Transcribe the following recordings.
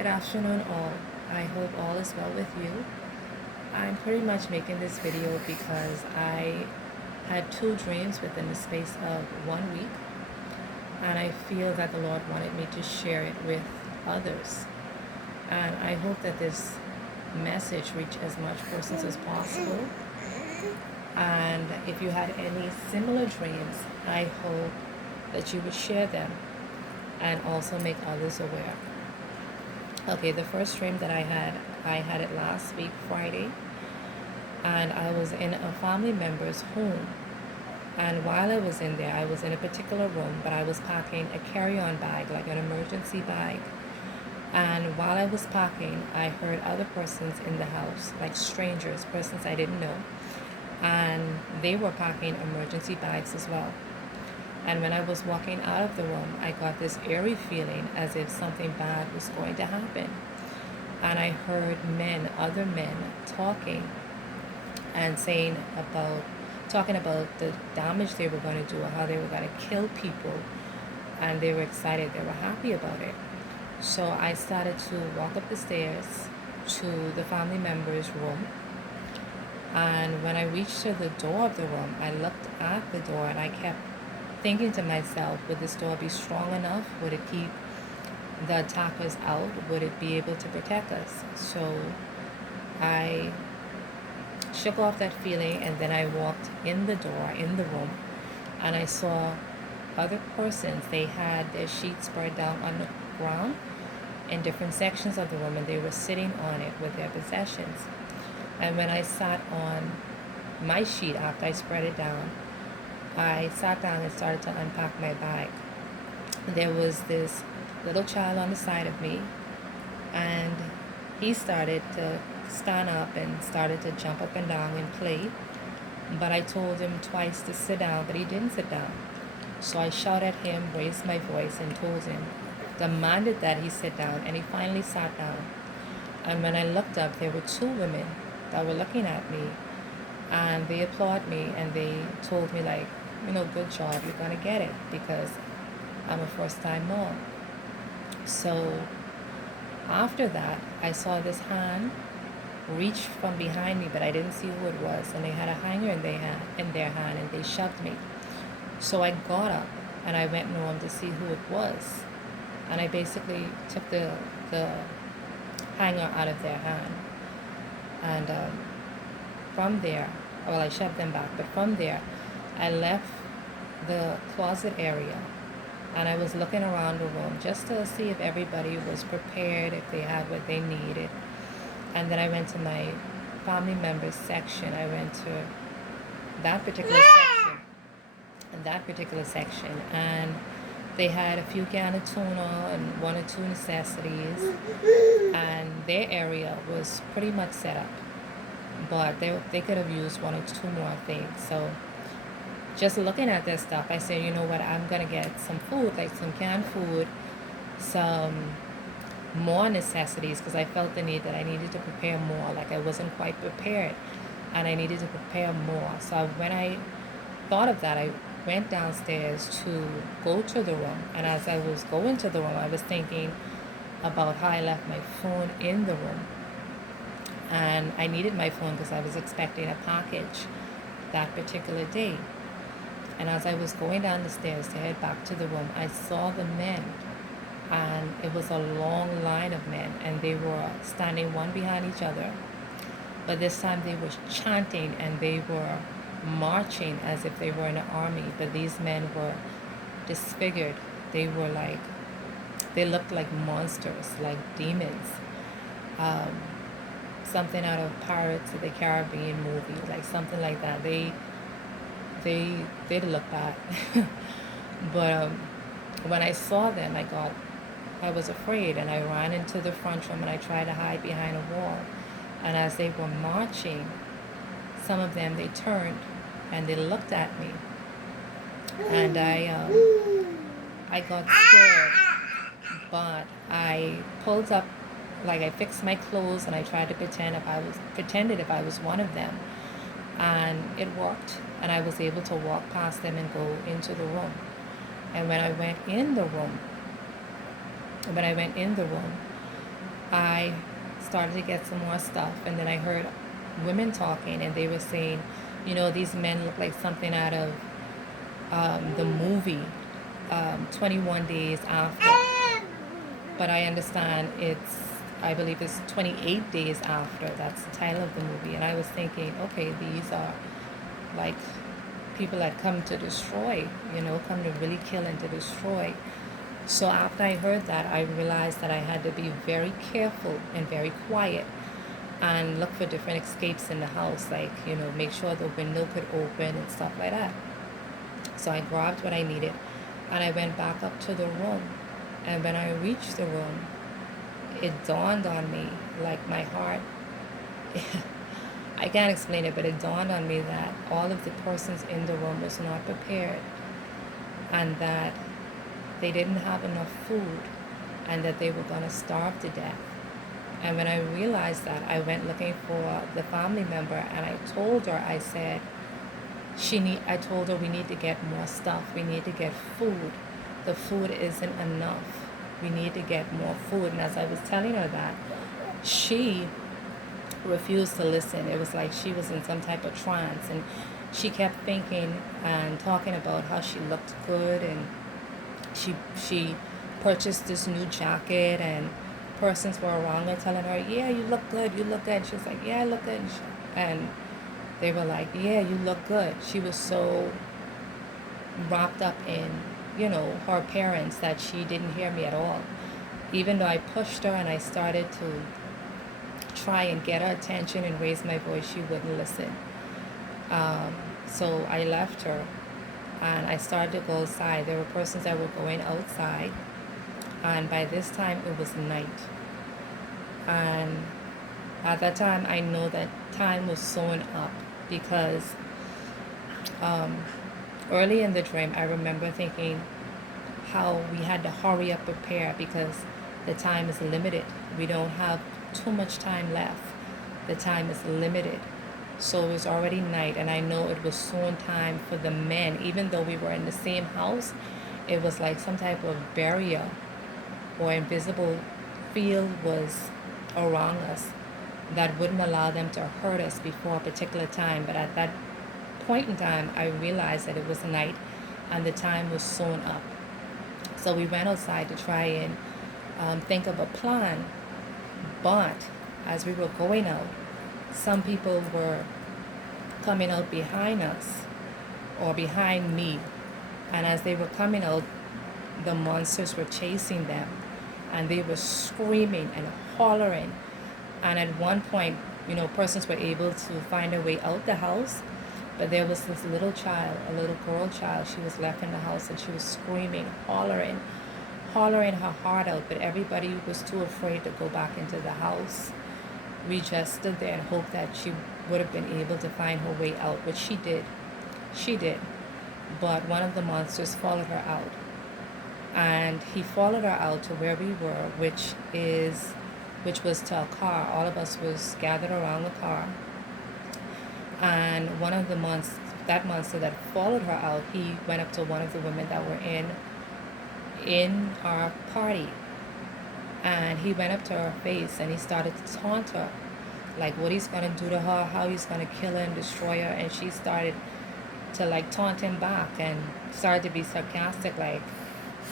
Good afternoon all. I hope all is well with you. I'm pretty much making this video because I had two dreams within the space of 1 week, and I feel that the Lord wanted me to share it with others. And I hope that this message reach as much persons as possible. And if you had any similar dreams, I hope that you would share them and also make others aware. Okay, the first dream that I had it last week, Friday, and I was in a family member's home. And while I was in there, I was in a particular room, but I was packing a carry-on bag, like an emergency bag. And while I was packing, I heard other persons in the house, like strangers, persons I didn't know, and they were packing emergency bags as well. And when I was walking out of the room, I got this eerie feeling as if something bad was going to happen. And I heard other men talking and talking about the damage they were going to do, how they were going to kill people. And they were excited, they were happy about it. So I started to walk up the stairs to the family member's room. And when I reached to the door of the room, I looked at the door and I kept thinking to myself, would this door be strong enough? Would it keep the attackers out? Would it be able to protect us? So I shook off that feeling, and then I walked in the door, in the room, and I saw other persons. They had their sheets spread down on the ground in different sections of the room, and they were sitting on it with their possessions. And when I sat on my sheet after I spread it down, I sat down and started to unpack my bag. There was this little child on the side of me, and he started to stand up and started to jump up and down and play. But I told him twice to sit down, but he didn't sit down. So I shouted at him, raised my voice, and told him, demanded that he sit down, and he finally sat down. And when I looked up, there were two women that were looking at me, and they applauded me, and they told me, like, good job, you're gonna get it, because I'm a first-time mom. So after that, I saw this hand reach from behind me, but I didn't see who it was, and they had a hanger in their hand, and they shoved me. So I got up and I went in the room to see who it was, and I basically took the hanger out of their hand, and from there, well, I shoved them back, but from there I left the closet area, and I was looking around the room just to see if everybody was prepared, if they had what they needed. And then I went to my family members section. I went to that particular section, and they had a few cans of tuna and one or two necessities, and their area was pretty much set up, but they could have used one or two more things. So just looking at this stuff, I said, you know what, I'm gonna get some food, like some canned food, some more necessities, because I felt the need that I needed to prepare more. Like, I wasn't quite prepared, and I needed to prepare more. So when I thought of that, I went downstairs to go to the room, and as I was going to the room, I was thinking about how I left my phone in the room, and I needed my phone because I was expecting a package that particular day. And as I was going down the stairs to head back to the room, I saw the men, and it was a long line of men, and they were standing one behind each other, but this time they were chanting and they were marching as if they were in an army. But these men were disfigured. They looked like monsters, like demons, something out of Pirates of the Caribbean movie, like something like that. They look bad. But when I saw them, I was afraid, and I ran into the front room and I tried to hide behind a wall. And as they were marching, some of them, they turned and they looked at me, and I got scared, but I pulled up, like, I fixed my clothes and I tried to pretended if I was one of them, and it worked, and I was able to walk past them and go into the room. And when I went in the room, I started to get some more stuff, and then I heard women talking, and they were saying, these men look like something out of the movie 21 Days After. But I understand I believe it's 28 Days After. That's the title of the movie. And I was thinking, okay, these are like people that come to destroy, come to really kill and to destroy. So after I heard that, I realized that I had to be very careful and very quiet and look for different escapes in the house, like, make sure the window could open and stuff like that. So I grabbed what I needed and I went back up to the room. And when I reached the room, it dawned on me, like my heart, I can't explain it, but it dawned on me that all of the persons in the room was not prepared, and that they didn't have enough food, and that they were going to starve to death. And when I realized that, I went looking for the family member, and I told her, I said, I told her we need to get more stuff. We need to get food. The food isn't enough. We need to get more food. And as I was telling her that, she refused to listen. It was like she was in some type of trance, and she kept thinking and talking about how she looked good, and she purchased this new jacket, and persons were around her telling her, yeah, you look good, you look good. And she was like, yeah, I look good. And they were like, yeah, you look good. She was so wrapped up in, her appearance that she didn't hear me at all. Even though I pushed her and I started to try and get her attention and raise my voice, she wouldn't listen. So I left her and I started to go outside. There were persons that were going outside, and by this time it was night. And at that time, I know that time was sewn up, because early in the dream, I remember thinking how we had to hurry up, prepare, because the time is limited. We don't have too much time left. The time is limited. So it was already night, and I know it was soon time for the men. Even though we were in the same house, it was like some type of barrier or invisible field was around us that wouldn't allow them to hurt us before a particular time. But at that point in time, I realized that it was night and the time was sewn up. So we went outside to try and think of a plan. But as we were going out, some people were coming out behind us or behind me. And as they were coming out, the monsters were chasing them. And they were screaming and hollering. And at one point, persons were able to find a way out the house. But there was this little child, a little girl child. She was left in the house, and she was screaming, hollering her heart out. But everybody was too afraid to go back into the house. We just stood there and hoped that she would have been able to find her way out, which she did. She did. But one of the monsters followed her out. And he followed her out to where we were, which was to a car. All of us was gathered around the car. And one of the that monster that followed her out, he went up to one of the women that were in our party. And he went up to her face and he started to taunt her, like what he's going to do to her, how he's going to kill her and destroy her. And she started to like taunt him back and started to be sarcastic, like,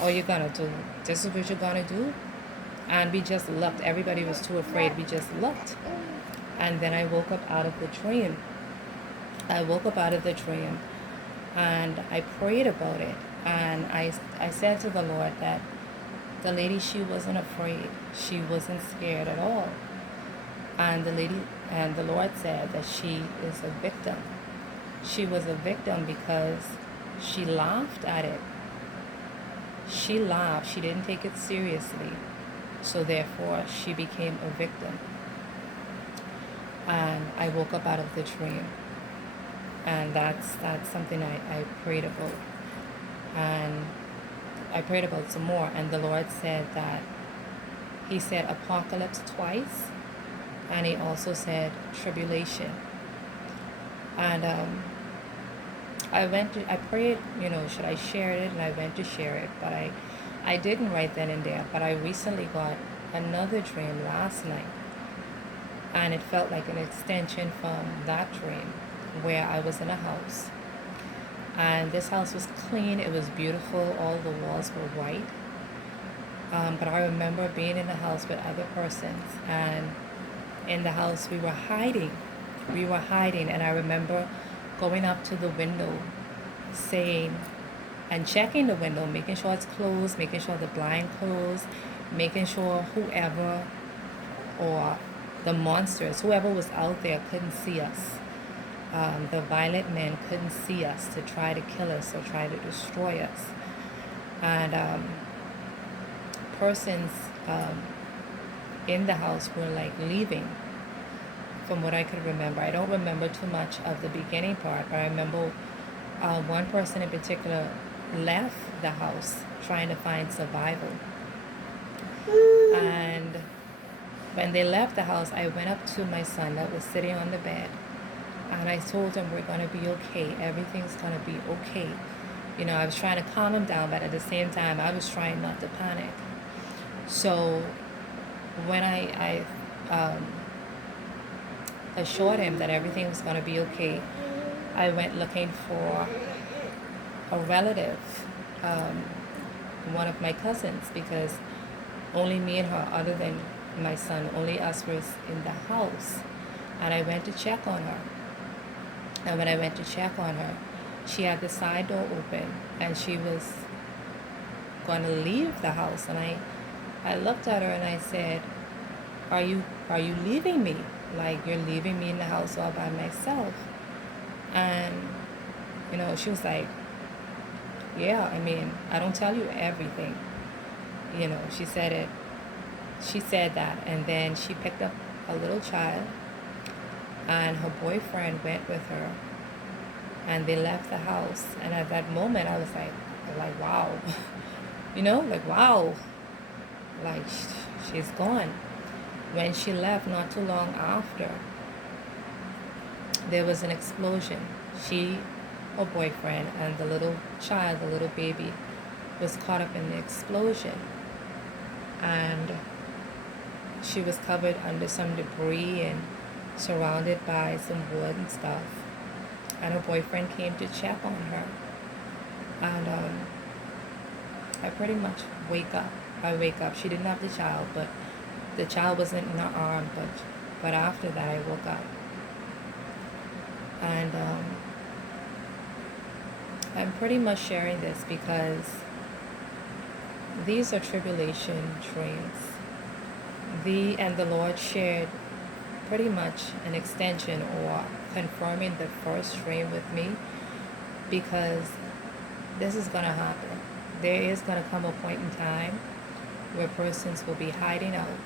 oh, you're going to do, this is what you're going to do? And we just looked. Everybody was too afraid. We just looked. And then I woke up out of the dream. And I prayed about it. And I said to the Lord that the lady, she wasn't afraid. She wasn't scared at all. And the Lord said that she is a victim. She was a victim because she laughed at it. She laughed. She didn't take it seriously. So therefore, she became a victim. And I woke up out of the dream. And that's something I prayed about. And I prayed about some more. And the Lord said that he said apocalypse twice. And he also said tribulation. And I prayed, should I share it? And I went to share it. But I didn't right then and there. But I recently got another dream last night, and it felt like an extension from that dream, where I was in a house, and this house was clean, it was beautiful, all the walls were white. But I remember being in the house with other persons, and in the house we were hiding. We were hiding, and I remember going up to the window, saying, and checking the window, making sure it's closed, making sure the blind closed, making sure whoever, or the monsters, whoever was out there, couldn't see us. The violent men couldn't see us to try to kill us or try to destroy us. And persons in the house were like leaving, from what I could remember. I don't remember too much of the beginning part, but I remember one person in particular left the house trying to find survival. And when they left the house, I went up to my son that was sitting on the bed, and I told him, we're going to be okay. Everything's going to be okay. You know, I was trying to calm him down, but at the same time, I was trying not to panic. So when I assured him that everything was going to be okay, I went looking for a relative, one of my cousins, because only me and her, other than my son, only us was in the house. And I went to check on her. And when I went to check on her, she had the side door open, and she was going to leave the house. And I looked at her and I said, are you leaving me? Like, you're leaving me in the house all by myself? And, you know, she was like, yeah, I mean, I don't tell you everything. You know, she said it. She said that, and then she picked up a little child, and her boyfriend went with her, and they left the house. And at that moment, I was like, wow, you know, like, wow, like, she's gone. When she left, not too long after, there was an explosion. She, her boyfriend, and the little child, the little baby, was caught up in the explosion. And she was covered under some debris and surrounded by some wood and stuff. And her boyfriend came to check on her. And I pretty much wake up. I wake up. She didn't have the child, but the child wasn't in her arm. But after that, I woke up. And I'm pretty much sharing this because these are tribulation dreams. The Lord shared pretty much an extension or confirming the first dream with me, because this is going to happen. There is going to come a point in time where persons will be hiding out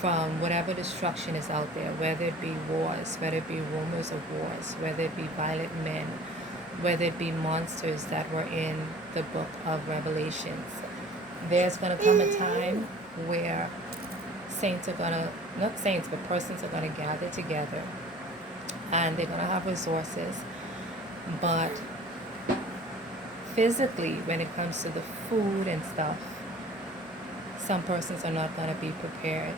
from whatever destruction is out there, whether it be wars, whether it be rumors of wars, whether it be violent men, whether it be monsters that were in the book of Revelations. There's going to come a time where saints are going to, not saints, but persons are going to gather together, and they're going to have resources, but physically, when it comes to the food and stuff, some persons are not going to be prepared.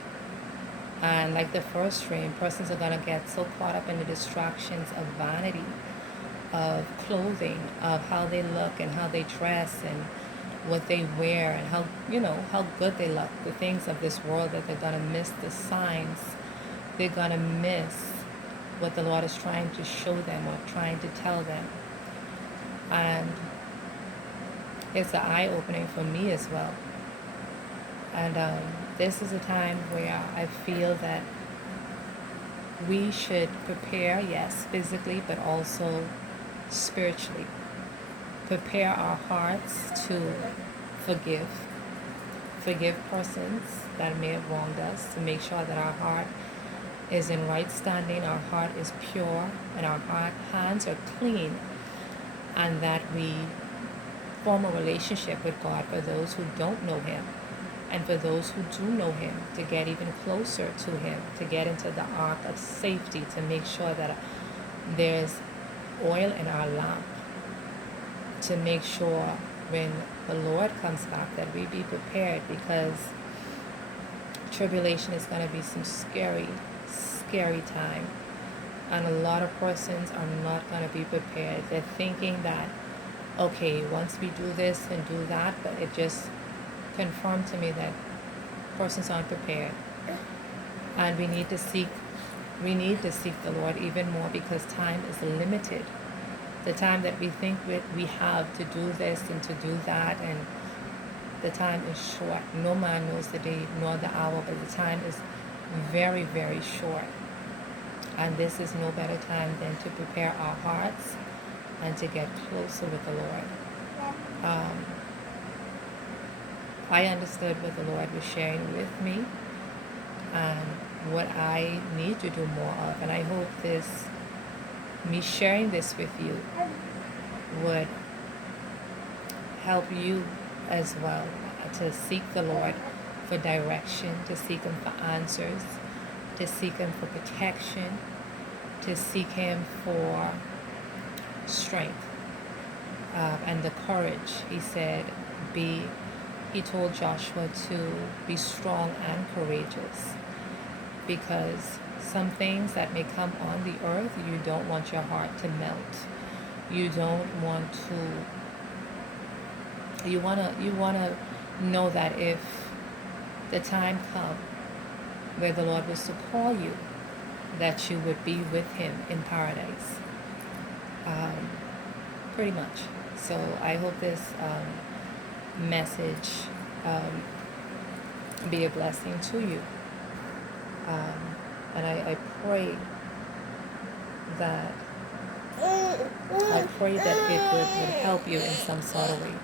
And like the first dream, persons are going to get so caught up in the distractions of vanity, of clothing, of how they look and how they dress and what they wear and how, you know, how good they look, the things of this world, that they're going to miss the signs. They're going to miss what the Lord is trying to show them or trying to tell them. And it's an eye-opening for me as well. And this is a time where I feel that we should prepare, yes, physically, but also spiritually. Prepare our hearts to forgive persons that may have wronged us, to make sure that our heart is in right standing, our heart is pure, and our hands are clean, and that we form a relationship with God for those who don't know Him, and for those who do know Him, to get even closer to Him, to get into the ark of safety, to make sure that there's oil in our lamp, to make sure when the Lord comes back that we be prepared, because tribulation is going to be some scary, scary time. And a lot of persons are not going to be prepared. They're thinking that, okay, once we do this and do that, but it just confirmed to me that persons aren't prepared. And we need to seek the Lord even more, because time is limited. The time that we think we have to do this and to do that, and the time is short. No man knows the day nor the hour, but the time is very, very short. And this is no better time than to prepare our hearts and to get closer with the Lord. I understood what the Lord was sharing with me and what I need to do more of. And I hope me sharing this with you would help you as well to seek the Lord for direction, to seek Him for answers, to seek Him for protection, to seek Him for strength and the courage. He told Joshua to be strong and courageous, because some things that may come on the earth, you don't want your heart to melt. You don't want to, you want to know that if the time comes where the Lord was to call you, that you would be with Him in paradise. Pretty much. So I hope this message be a blessing to you. And I pray that it would help you in some sort of way.